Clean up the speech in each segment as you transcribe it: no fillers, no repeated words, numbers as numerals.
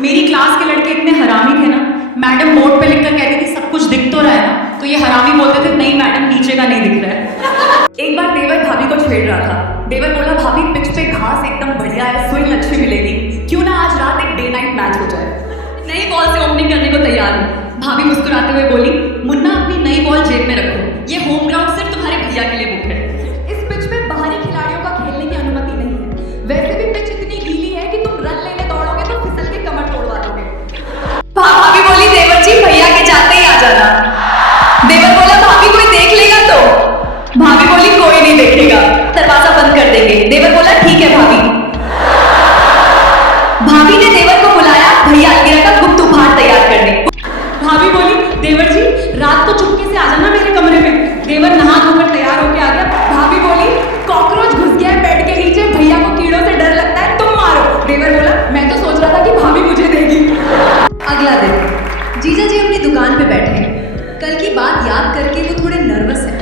मेरी क्लास के लड़के इतने हरामी थे ना, मैडम बोर्ड पे लिखकर कहती थी सब कुछ दिख तो रहा है ना, तो ये हरामी बोलते थे नहीं मैडम नीचे का नहीं दिख रहा है। एक बार देवर भाभी को छेड़ रहा था। देवर बोला भाभी पिच पे घास एकदम बढ़िया है, स्विंग अच्छी मिलेगी, क्यों ना आज रात एक डे नाइट मैच हो जाए। नई बॉल से ओपनिंग करने को तैयार हूँ। भाभी मुस्कुराते हुए बोली मुन्ना अपनी नई बॉल जेब में रखो, ये होम ग्राउंड सिर्फ तुम्हारे भैया के लिए बुक है। इस पिच में बाहरी खिलाड़ियों का खेलने की अनुमति नहीं है। वैसे भी पिच इतनी गीली है कि तुम रन लेने दौड़ोगे तो फिसल के कमर तोड़वा दोगे। भाभी बोली देवर जी भैया के जाते ही आ जाना। देवर बोला भाभी कोई देख लेगा तो? भाभी बोली कोई नहीं देखेगा, दरवाजा बंद कर देंगे। देवर बोला ठीक है भाभी। भाभी ने देवर को बुलाया भैया अलमीरा का गुप्त उपहार तैयार करने। भाभी बोली देवर जी रात को चुपके से आ जाना मेरे कमरे में। देवर नहा धोकर तैयार होकर आ गया। भाभी बोली कॉकरोच घुस गया है बेड के नीचे, भैया को कीड़ों से डर लगता है, तुम मारो। देवर बोला मैं तो सोच रहा था कि भाभी मुझे देगी। अगला दिन जीजा जी अपनी दुकान पे बैठे हैं। कल की बात याद करके वो थोड़े नर्वस हैं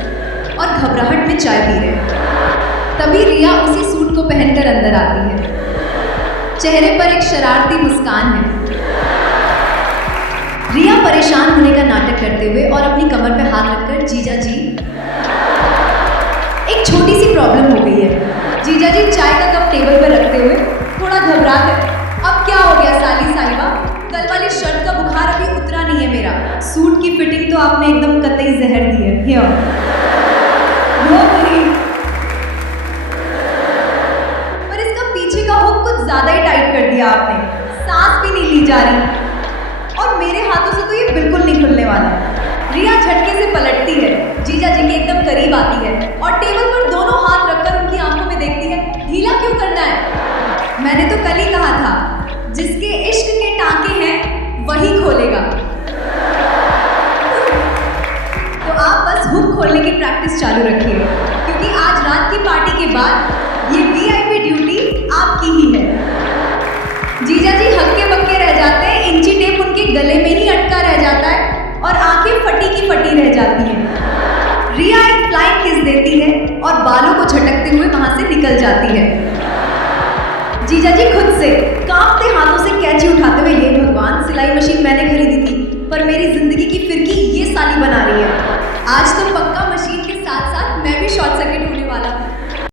और घबराहट में चाय पी रहे हैं। तभी रिया उसी सूट को पहनकर अंदर आती है। चेहरे पर एक शरारती मुस्कान है। रिया परेशान होने का नाटक करते हुए और अपनी कमर पे हाथ रखकर जीजा जी एक छोटी सी प्रॉब्लम हो गई है। जीजा जी चाय का कप टेबल पर रखते हुए थोड़ा घबरा कर अब क्या हो गया साली साहिबा, कल वाली शर्ट का बुखार अभी उतरा नहीं है मेरा। सूट की फिटिंग तो आपने एकदम कतई जहर दी है। हियर वो मेरी पर इसका पीछे का हुक कुछ ज्यादा ही टाइट कर दिया आपने, सांस भी नहीं ली जा रही और मेरे हाथों से तो ये बिल्कुल नहीं खुलने वाला। रिया झटके से पलटती है, जीजा जी के एकदम करीब आती है और टेबल पर दोनों हाथ रखकर उनकी आंखों में देखती है। ढीला क्यों करना है? मैंने तो कल ही कहा था जिसके इश्क के टांके हैं वही खोलेगा। तो आप बस हुक खोलने की प्रैक्टिस चालू रखिए क्योंकि आज रात की पार्टी के बाद ये वीआईपी ड्यूटी आपकी ही है। जीजा जी हक्के बक्के रह जाते हैं, इंची टेप उनके गले में ही अटका रह जाता है और आंखें फटी की फटी रह जाती हैं। रिया एक फ्लाइंग किस देती है और बालों को झटकते हुए वहां से निकल जाती है। जीजा जी खुद से कांपते हाथों से कैंची उठाते हुए ये भगवान सिलाई मशीन मैंने खरीदी थी पर मेरी जिंदगी की फिरकी ये साली बना रही है। आज तो पक्का मशीन के साथ साथ मैं भी शॉर्ट सर्किट